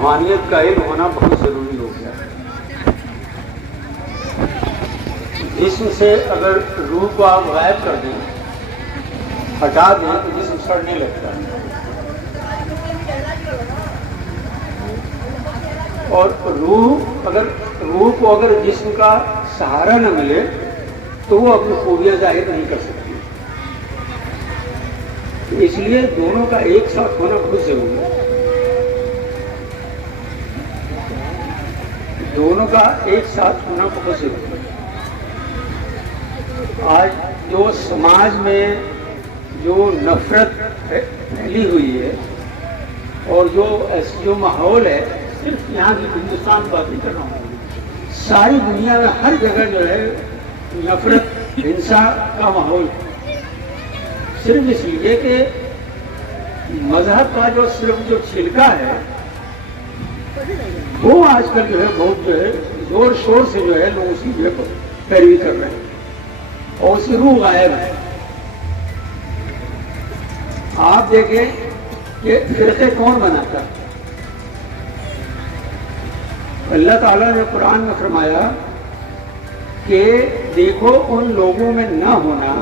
روحانیت کا علم ہونا بہت ضروری ہو گیا ہے۔ جسم سے اگر روح کو آپ غائب کر دیں، ہٹا دیں، تو جسم سڑنے لگتا ہے، اور روح کو اگر جسم کا سہارا نہ ملے تو وہ اپنی خوبیاں ظاہر نہیں کر سکتی۔ اس لیے دونوں کا ایک ساتھ ہونا بہت ضروری ہے، دونوں کا ایک ساتھ ہونا بہت ضروری ہے۔ آج جو سماج میں جو نفرت پھیلی ہوئی ہے اور جو ماحول ہے، صرف یہاں کی ہندوستان کی بات نہیں کر رہا ہوں، ساری دنیا میں ہر جگہ جو ہے نفرت ہنسا کا ماحول، صرف اس لیے کہ مذہب کا صرف جو چھلکا ہے وہ آج کل جو ہے بہت زور شور سے جو ہے لوگ اسی پیروی کر رہے ہیں اور اس کی روح غائب ہے۔ آپ دیکھیں کہ فرقے کون بناتا ہے؟ اللہ تعالیٰ نے قرآن میں فرمایا کہ دیکھو ان لوگوں میں نہ ہونا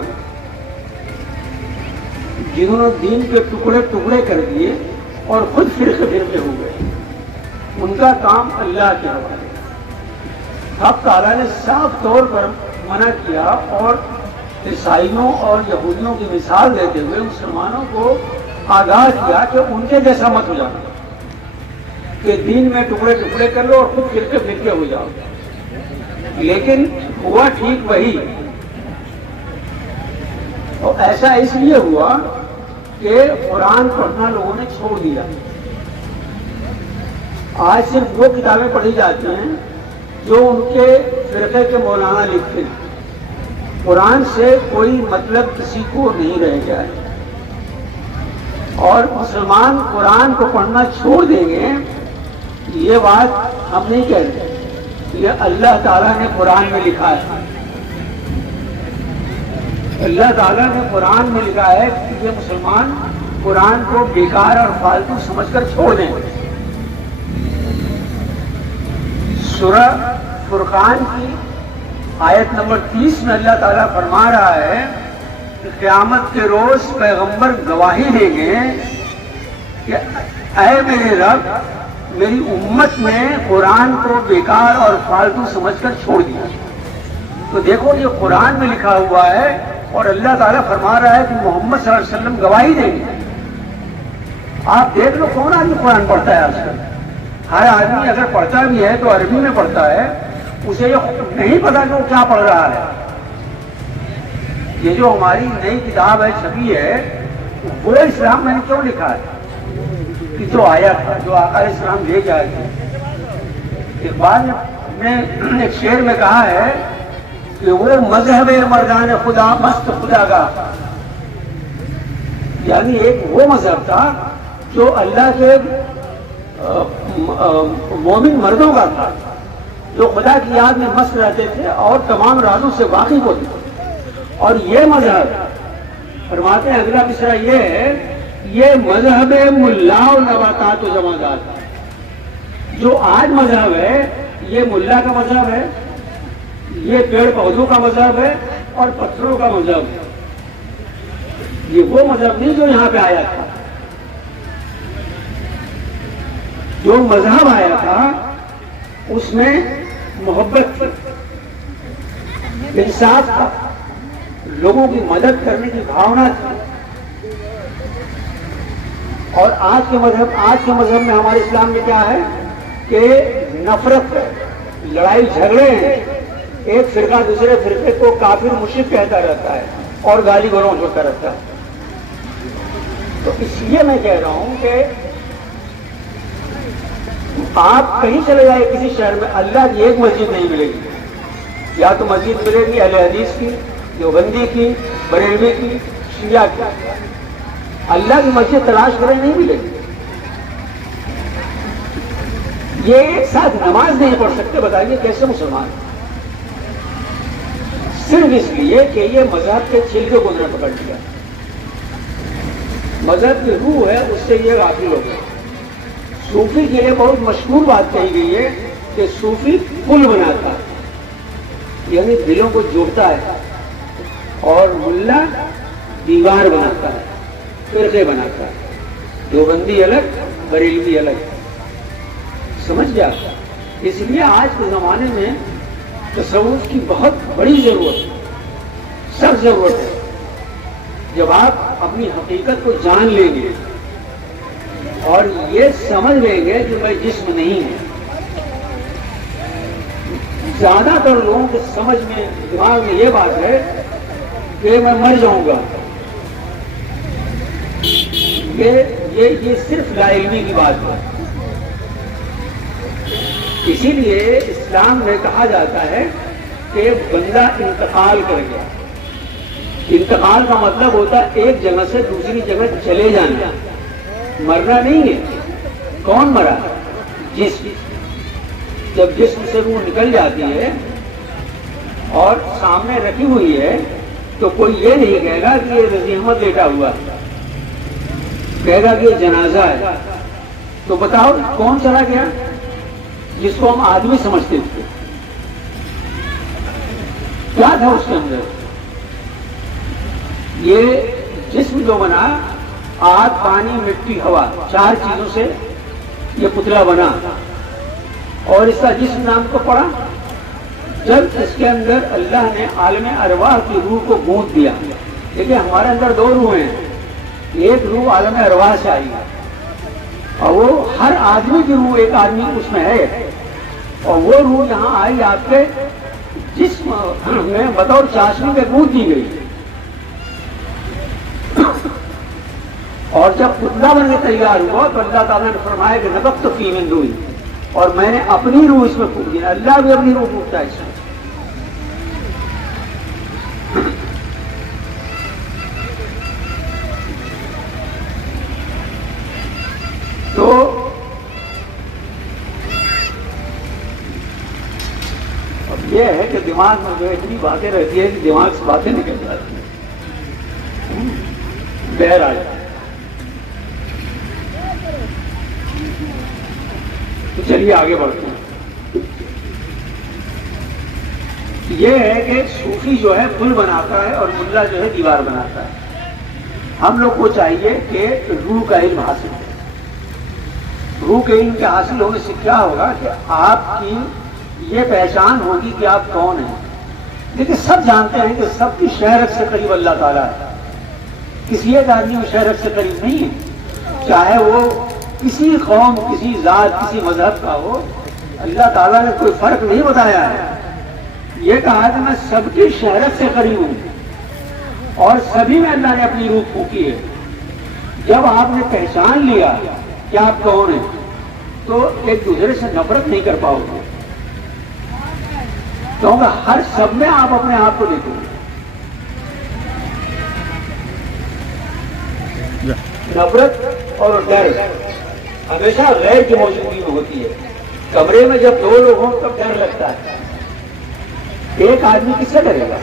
جنہوں نے دین کے ٹکڑے ٹکڑے کر دیے اور خود فرقے فرقے ہو گئے، ان کا کام اللہ کے حوالے۔ اب تعالیٰ نے صاف طور پر منع کیا اور عیسائیوں اور یہودیوں کی مثال دیتے ہوئے مسلمانوں کو آگاہ کیا کہ ان کے جیسا مت ہو جانا، کہ دین میں ٹکڑے ٹکڑے کر لو اور خود فرقے فرقے ہو جاؤ۔ لیکن ہوا ٹھیک وہی، اور ایسا اس لیے ہوا کہ قرآن پڑھنا لوگوں نے چھوڑ دیا۔ آج صرف وہ کتابیں پڑھی جاتی ہیں جو ان کے فرقے کے مولانا لکھتے ہیں، قرآن سے کوئی مطلب کسی کو نہیں رہ گیا ہے، اور مسلمان قرآن کو پڑھنا چھوڑ دیں گے، یہ بات ہم نہیں کہہ رہے، یہ اللہ تعالیٰ نے قرآن میں لکھا ہے۔ اللہ تعالیٰ نے قرآن میں لکھا ہے کہ یہ مسلمان قرآن کو بیکار اور فالتو سمجھ کر چھوڑ دیں۔ سورہ فرقان کی آیت نمبر 30 میں اللہ تعالیٰ فرما رہا ہے کہ قیامت کے روز پیغمبر گواہی دیں گے کہ اے میرے رب، میری امت نے قرآن کو بیکار اور فالتو سمجھ کر چھوڑ دیا۔ تو دیکھو یہ قرآن میں لکھا ہوا ہے اور اللہ تعالیٰ فرما رہا ہے کہ محمد صلی اللہ علیہ وسلم گواہی دیں گے۔ آپ دیکھ لو کون آدمی قرآن پڑھتا ہے آج کل؟ ہر آدمی اگر پڑھتا بھی ہے تو عربی میں پڑھتا ہے، اسے یہ نہیں پتا کہ وہ کیا پڑھ رہا ہے۔ یہ جو ہماری نئی کتاب ہے چھپی ہے، وہ اسلام میں نے کیوں لکھا ہے کہ جو آیا تھا، جو آقا علیہ السلام لے کے آئے تھے۔ اقبال نے ایک شعر میں کہا ہے کہ وہ مذہب مردان خدا مست خدا کا، یعنی ایک وہ مذہب تھا جو اللہ کے مومن مردوں کا تھا، جو خدا کی یاد میں مست رہتے تھے اور تمام رازوں سے واقف ہوتے تھے۔ اور یہ مذہب فرماتے ہیں، اگلا مصرع یہ ہے، یہ مذہب ملا و نباتات و جمادات، جو آج مذہب ہے یہ ملا کا مذہب ہے، یہ پیڑ پودوں کا مذہب ہے اور پتھروں کا مذہب ہے۔ یہ وہ مذہب نہیں جو یہاں پہ آیا تھا۔ جو مذہب آیا تھا اس میں محبت تھی، انصاف تھا، لوگوں کی مدد کرنے کی بھاونا تھی۔ اور آج کے مذہب میں ہمارے اسلام میں کیا ہے کہ نفرت ہے، لڑائی جھگڑے ہیں، ایک فرقہ دوسرے فرقے کو کافر مشرک کہتا رہتا ہے اور گالی گلوچ ہوتا رہتا ہے۔ تو اس لیے میں کہہ رہا ہوں کہ آپ کہیں چلے جائیں کسی شہر میں، اللہ کی ایک مسجد نہیں ملے گی، یا تو مسجد ملے گی اہل حدیث کی، دیوبندی کی، بریلوی کی، شیعہ کی۔ اللہ کی مسجد تلاش کریں نہیں ملے گی۔ یہ ایک ساتھ نماز نہیں پڑھ سکتے، بتائیے کیسے مسلمان؟ صرف اس لیے کہ یہ مذہب کے چھلکے کو انہوں نے پکڑ لیا، مذہب کی روح ہے اس سے یہ غافل ہو گئے۔ صوفی کے لیے بہت مشہور بات کہی گئی ہے کہ صوفی پل بناتا ہے، یعنی دلوں کو جوڑتا ہے، اور ملا دیوار بناتا ہے، فرقے بناتا ہے، دیوبندی الگ بریلوی الگ، سمجھ گیا؟ اس لیے آج کے زمانے میں تصوف کی بہت بڑی ضرورت ہے، سخت ضرورت ہے۔ جب آپ اپنی حقیقت کو جان لیں گے اور یہ سمجھ لیں گے کہ میں جسم نہیں ہوں۔ زیادہ تر لوگوں کے سمجھ میں، دماغ میں یہ بات ہے کہ میں مر جاؤں گا، یہ صرف لا علمی کی بات ہے۔ اسی لیے اسلام میں کہا جاتا ہے کہ بندہ انتقال کر گیا۔ انتقال کا مطلب ہوتا ہے ایک جگہ سے دوسری جگہ چلے جانا، مرنا نہیں ہے۔ کون مرا؟ جسم۔ جب جسم سے روح نکل جاتی ہے اور سامنے رکھی ہوئی ہے تو کوئی یہ نہیں کہے گا کہ یہ رضی احمد لیٹا ہوا ہے، کہے گا کہ یہ جنازہ ہے۔ تو بتاؤ کون چلا گیا؟ جس کو ہم آدمی سمجھتے تھے، کیا تھا اس کے اندر؟ یہ جسم جو بنا، آگ پانی مٹی ہوا، 4 چیزوں سے یہ پتلا بنا، اور اس کا جسم نام کو پڑا جب اس کے اندر اللہ نے عالم ارواح کی روح کو گونج دیا۔ دیکھیں ہمارے اندر 2 روحیں ہیں، ایک روح عالم ارواح سے آئی ہے، اور وہ ہر آدمی کی روح ایک آدمی اس میں ہے، اور وہ روح یہاں آئی آپ کے جسم میں بطور چاشنی کے گونج دی گئی، اور جب پتلا بن کے تیار ہوا تو اللہ تعالیٰ نے فرمایا کہ نفخت فیہ من روحی، اور میں نے اپنی روح اس میں پھونک دی۔ اللہ بھی اپنی روح پھونکتا ہے اس میں۔ تو اب یہ ہے کہ دماغ میں جو اتنی باتیں رہتی ہے کہ دماغ سے باتیں نکل جاتی ہیں، بہر آ جاتی ہے۔ تو چلیے آگے بڑھتے ہیں۔ یہ ہے کہ صوفی جو ہے پل بناتا ہے اور ملا جو ہے دیوار بناتا ہے۔ ہم لوگ کو چاہیے کہ روح کا علم حاصل کریں۔ روح کے علم کے حاصل ہونے سے کیا ہوگا کہ آپ کی یہ پہچان ہوگی کہ آپ کون ہیں۔ لیکن سب جانتے ہیں کہ سب کی شہرت سے قریب اللہ تعالیٰ ہے، کسی ایک آدمی کی شہرت سے قریب نہیں ہے، چاہے وہ کسی قوم، کسی ذات، کسی مذہب کا ہو۔ اللہ تعالیٰ نے کوئی فرق نہیں بتایا ہے، یہ کہا کہ میں سب کی شہرت سے قریب ہوں، اور سبھی میں اللہ نے اپنی روح پھونکی ہے۔ جب آپ نے پہچان لیا کہ آپ کون ہیں تو ایک دوسرے سے نفرت نہیں کر پاؤ گے، کیونکہ ہر سب میں آپ اپنے آپ کو دیکھو گے۔ نفرت اور ڈر ہمیشہ غیر کی موجودگی میں ہوتی ہے۔ کمرے میں جب 2 لوگ ہوں تب ڈر لگتا ہے، ایک آدمی کس سے ڈرے گا؟